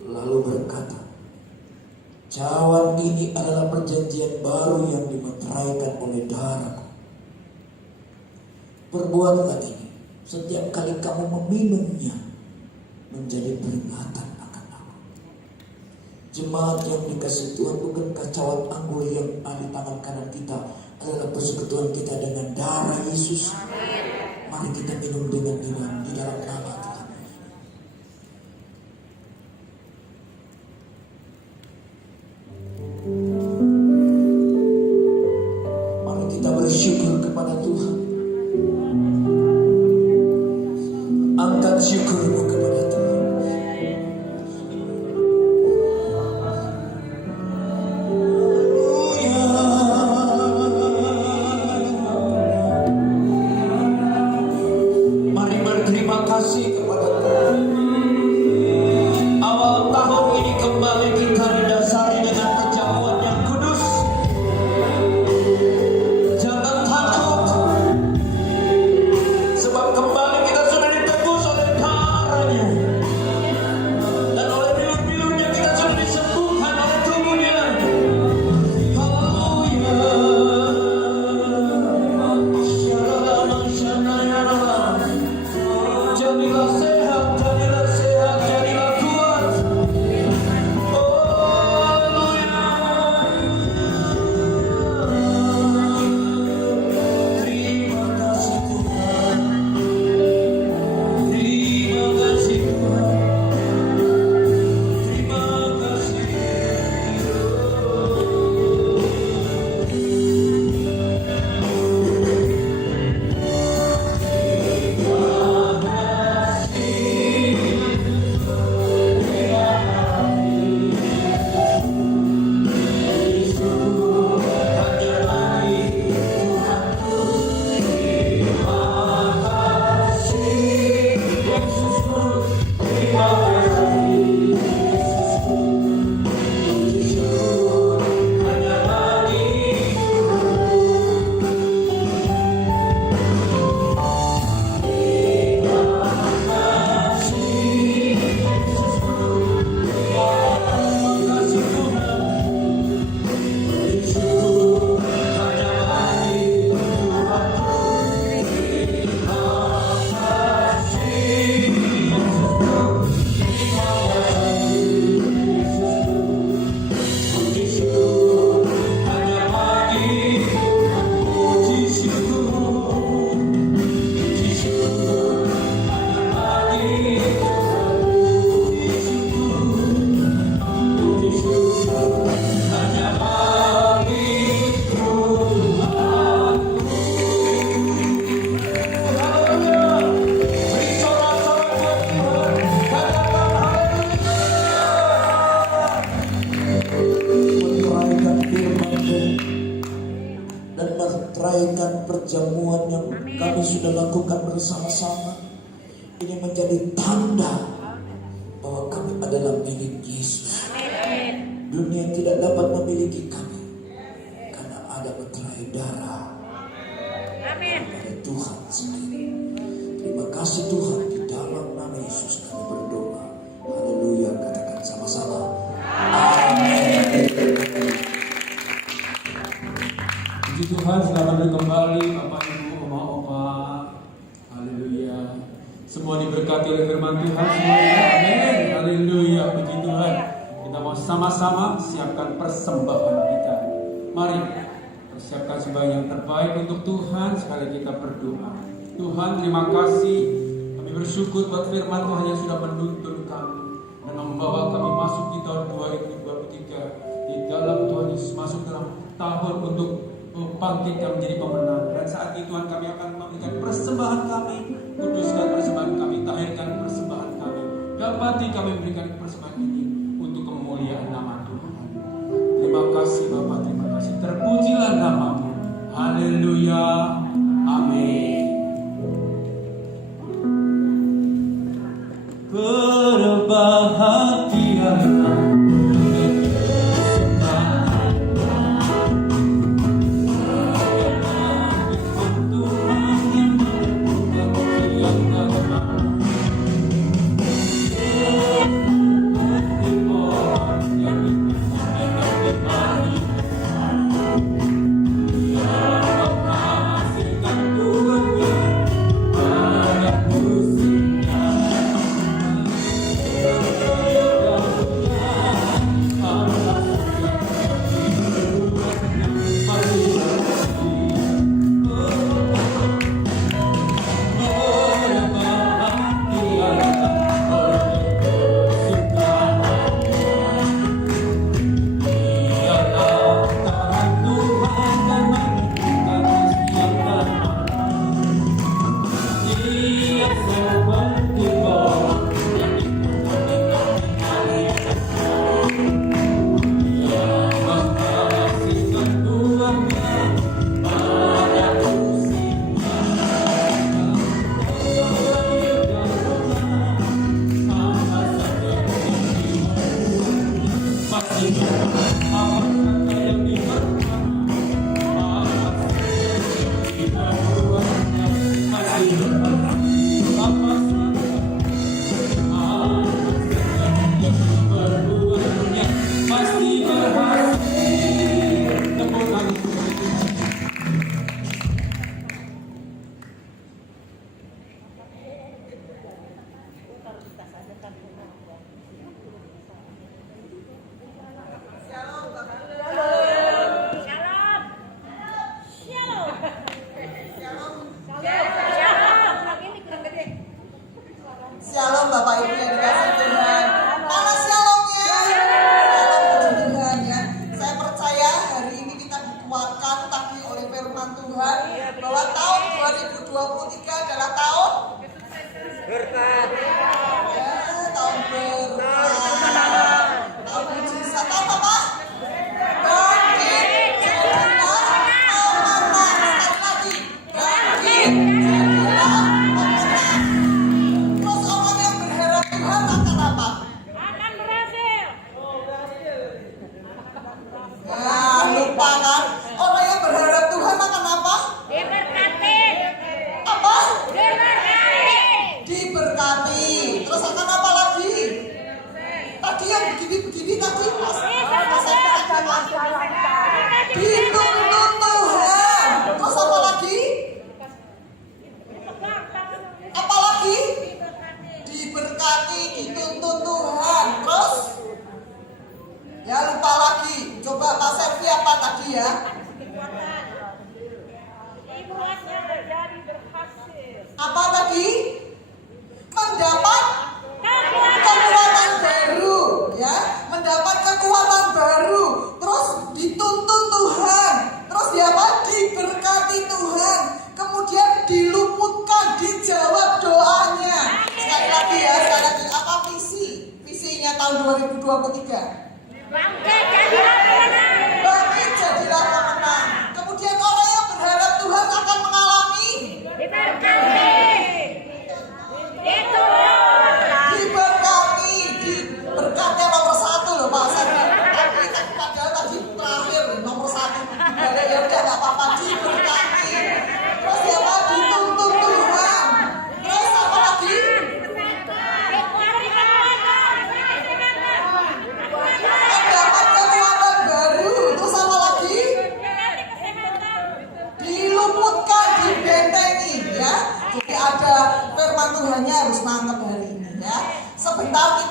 Lalu berkata, cawan ini adalah perjanjian baru yang dimeteraikan oleh darahku. Perbuatlah ini setiap kali kamu meminumnya menjadi peringatan. Jemaat yang dikasihi Tuhan, bukankah cawan anggur yang ada di tangan kanan kita adalah persekutuan kita dengan darah Yesus? Mari kita minum dengan iman di dalam nama Tuhan. Mari kita bersyukur kepada Tuhan. Angkat syukurmu kepada Tuhan. Perjamuan yang kami sudah lakukan bersama-sama ini menjadi tanda bahwa kami adalah milik Yesus. Dunia tidak dapat memiliki kami karena ada meterai darah dari Tuhan sendiri. Terima kasih kasih Tuhan, di dalam nama Yesus kami berdoa. Haleluya, katakan sama-sama. Amin. Puji Tuhan, selamat berkembali Bapak Ibu, Oma Opa. Haleluya. Semua diberkati oleh firman Tuhan semuanya. Amin. Haleluya. Puji Tuhan. Kita mau sama-sama siapkan persembahan kita. Mari persiapkan sembahyang yang terbaik untuk Tuhan. Sekali kita berdoa. Tuhan, terima kasih. Kami bersyukur buat firman Tuhan yang sudah menuntun kami dan membawa kami masuk di tahun 2023. Di dalam Tuhan Yesus masuk dalam tahun untuk bangkit dan menjadi pemenang. Dan saat itu Tuhan, kami akan memberikan persembahan kami, kuduskan persembahan kami, tahirkan persembahan kami, dapati kami memberikan persembahan ini untuk kemuliaan nama Tuhan. Terima kasih Bapa, terima kasih. Terpujilah namamu. Haleluya. Amin. Berbahagialah Shalom Bapak Ibu yang dikasih Tuhan. Mana shalomnya? Shalom puji Tuhan ya. Saya percaya hari ini kita dikuatkan tadi oleh firman Tuhan bahwa tahun 2023 adalah tahun berkat. Ya, tahun berkat. Tahun mujizat. Tahun apa? Bangkit. Jadilah pemenang. Sekali lagi. Bangkit. Jadilah pemenang. Terus orang yang berharap Tuhan akan apa? Akan berhasil. Nah, lupa kan? Orang yang berharap Tuhan akan apa? Diberkati. Apa? Diberkati. Diberkati. Terus akan apa lagi? Tadi yang begini-begini tadi mas. Dituntun Tuhan. Terus apa lagi? Apa lagi? Diberkati, dituntun Tuhan. Terus? Ya lupa lagi. Coba Pak Selvi apa tadi ya? Dibuatnya menjadi berhasil. Apa tadi? Mendapat kekuatan baru, ya, mendapat kekuatan baru, terus dituntun Tuhan, terus dia apa? Diberkati Tuhan, kemudian diluputkan, dijawab doanya. Sekali lagi ya, sekali lagi apa visinya tahun 2023? Bangkit jadilah pemenang. Bangkit jadilah pemenang. Kemudian orang yang berharap Tuhan akan mengalami Diberkati. Dituntun. diberkati, diberkati nomor 1 loh Pak Sandi. Padahal tadi terakhir nomor 1. Ya udah nggak apa-apa, diberkati. Terus siapa? Dituntun Tuhan. Terus apa lagi? Sebentar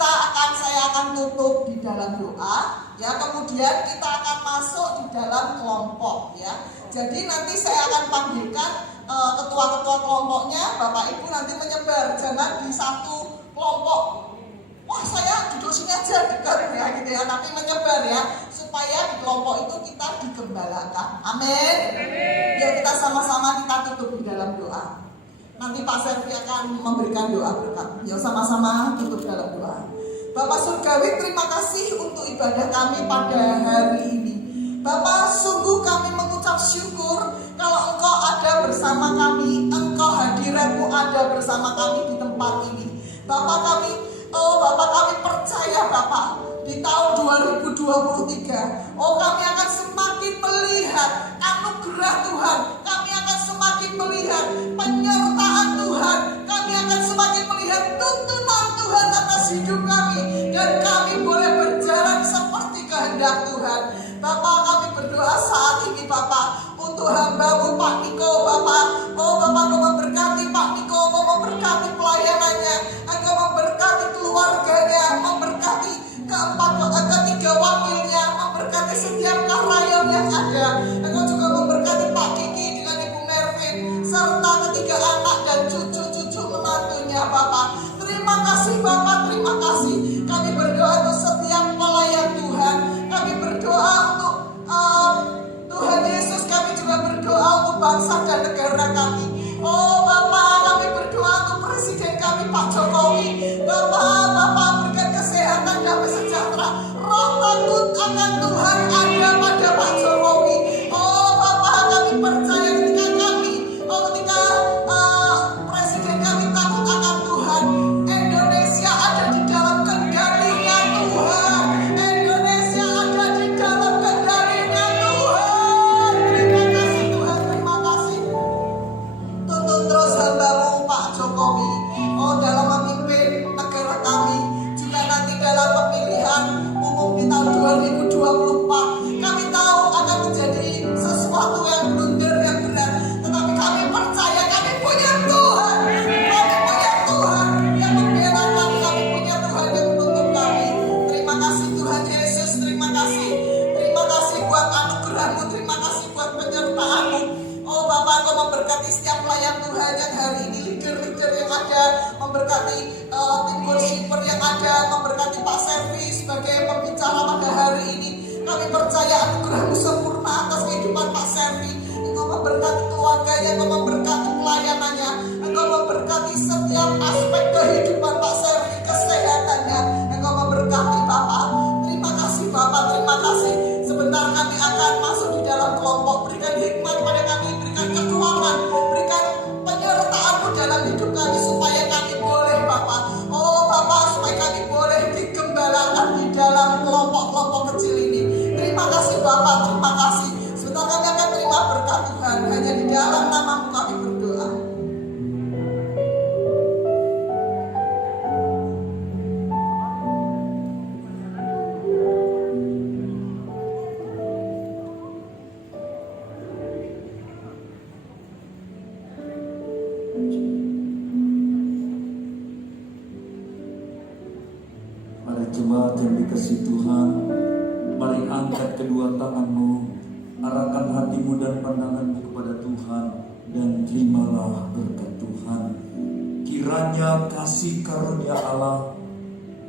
saya akan tutup di dalam doa, ya. Kemudian kita akan masuk di dalam kelompok, ya. Jadi nanti saya akan panggilkan ketua-ketua kelompoknya, Bapak Ibu nanti menyebar, jangan di satu kelompok. Wah, saya duduk sini aja dekat ya gitu ya, tapi menyebar ya, supaya di kelompok itu kita digembalakan. Amin. Yuk kita sama-sama kita tutup di dalam doa. Nanti Pak Servi akan memberikan doa berkat. Yuk sama-sama tutup dalam doa. Bapak Surgawi, terima kasih untuk ibadah kami pada hari ini. Bapak, sungguh kami mengucap syukur kalau Engkau ada bersama kami, Engkau hadiratmu ada bersama kami di tempat ini. Bapak kami percaya Bapak, di tahun 2023, kami akan semakin melihat anugerah Tuhan, kami akan semakin melihat penyertaan Tuhan, kami akan semakin melihat tuntunan Tuhan atas hidup kami, dan kami boleh berjalan seperti kehendak Tuhan. Bapak, kami berdoa saat ini Bapak, untuk hamba-Mu Pak Niko Bapak. Bapak, Kau memberkati Pak Niko, Kau memberkati pelayanannya, Engkau memberkati keluarganya, memberkati ketiga wakilnya, memberkati setiap karyawan yang ada. Engkau juga memberkati Pak Kiki dengan Ibu Mervin, serta ketiga anak dan cucu-cucu menantunya Bapak. Terima kasih Bapak, terima kasih. Kami berdoa untuk setiap pelayan Tuhan. Kami berdoa untuk Tuhan Yesus, kami juga berdoa untuk bangsa dan negara kami. Bapak, kami berdoa untuk Presiden kami Pak Jokowi. Bapak berikan kesehatan dan sejahtera. Roh takut akan Tuhan ada pada Pak Jokowi. Bapak, kami percaya ketika Presiden kami takut akan Tuhan, Indonesia ada di dalam kendalinya Tuhan. Indonesia ada di dalam kendalinya Tuhan. Terima kasih Tuhan, terima kasih. Tuntun terus hamba-Mu Pak Jokowi, dalam memimpin negara kami, juga nanti dalam pemilihan umum di tahun 2024. Kami tahu akan menjadi sesuatu yang blunder, yang berat, tetapi kami percaya kami punya Tuhan. Kami punya Tuhan yang membela kami, kami punya Tuhan yang menuntun kami. Terima kasih Tuhan Yesus, terima kasih. Terima kasih buat anugerah-Mu, terima kasih buat penyertaan-Mu. Bapak, Engkau memberkati setiap pelayan Tuhan yang hari ini, leader-leader yang ada, memberkati tim worshiper yang ada, memberkati Pak Servi sebagai pembicara pada hari ini. Kami percaya anugerah-Mu sempurna atas kehidupan Pak Servi. Engkau memberkati keluarganya, Engkau memberkati pelayanannya, Engkau memberkati setiap aspek kehidupan Pak Servi, kesehatannya. Engkau memberkati Bapak. Terima kasih Bapak, terima kasih. Sebentar kami akan masuk di dalam kelompok. Berikan hikmat pada kami, berikan kekuatan, berikan penyertaan-Mu dalam hidup kami, supaya kami boleh Bapak, Bapak, supaya kami boleh digembalakan di dalam kelompok-kelompok kecil ini. Terima kasih Bapak, terima kasih. Sebentar kami akan terima berkat Tuhan. Hanya di dalam nama-Mu kami berdoa. Para jemaat yang dikasihi Tuhan, mari angkat kedua tanganmu, arahkan hatimu dan pandanganmu kepada Tuhan, dan terimalah berkat Tuhan. Kiranya kasih karunia Allah,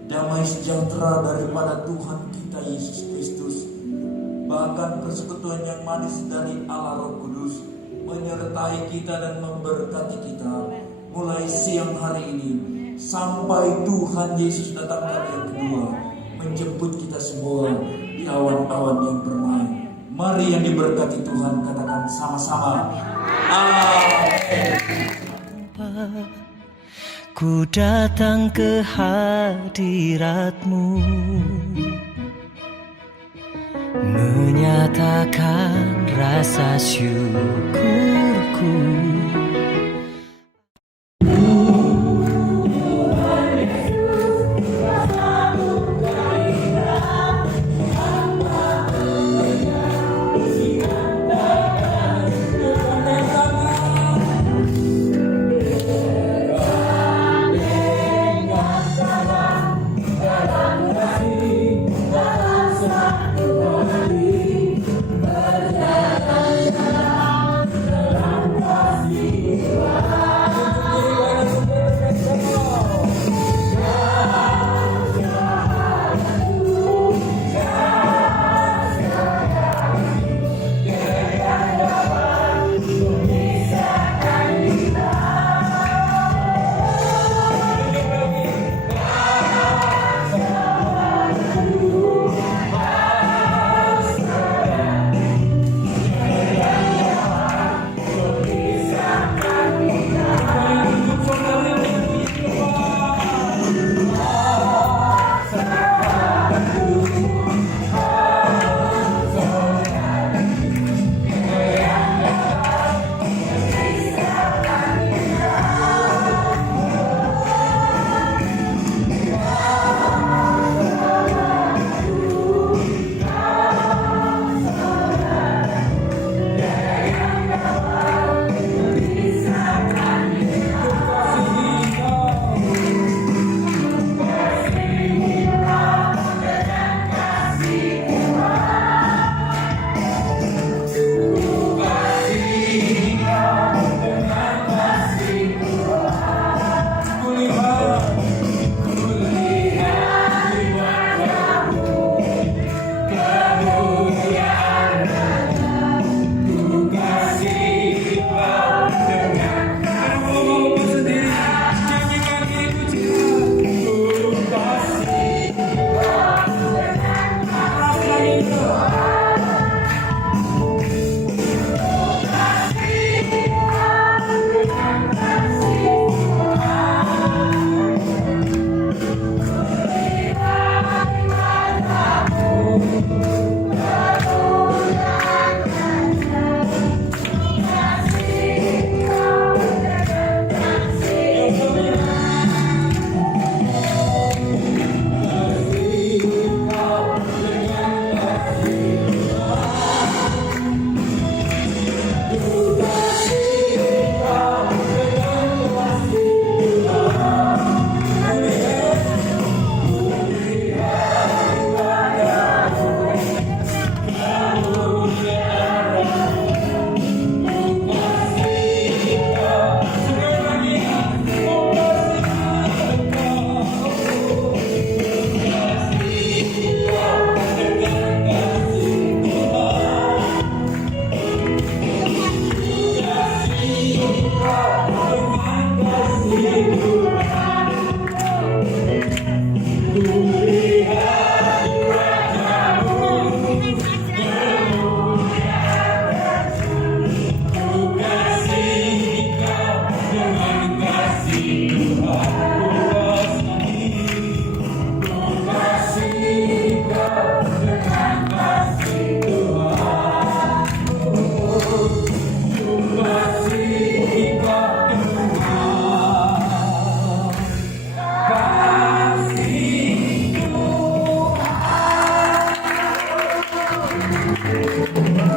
damai sejahtera daripada Tuhan kita Yesus Kristus, bahkan persekutuan yang manis dari Allah Roh Kudus menyertai kita dan memberkati kita mulai siang hari ini sampai Tuhan Yesus datang kali yang kedua menjemput kita semua di awan-awan yang permai. Mari yang diberkati Tuhan katakan sama-sama amin. Ku datang ke hadirat-Mu, menyatakan rasa syukurku.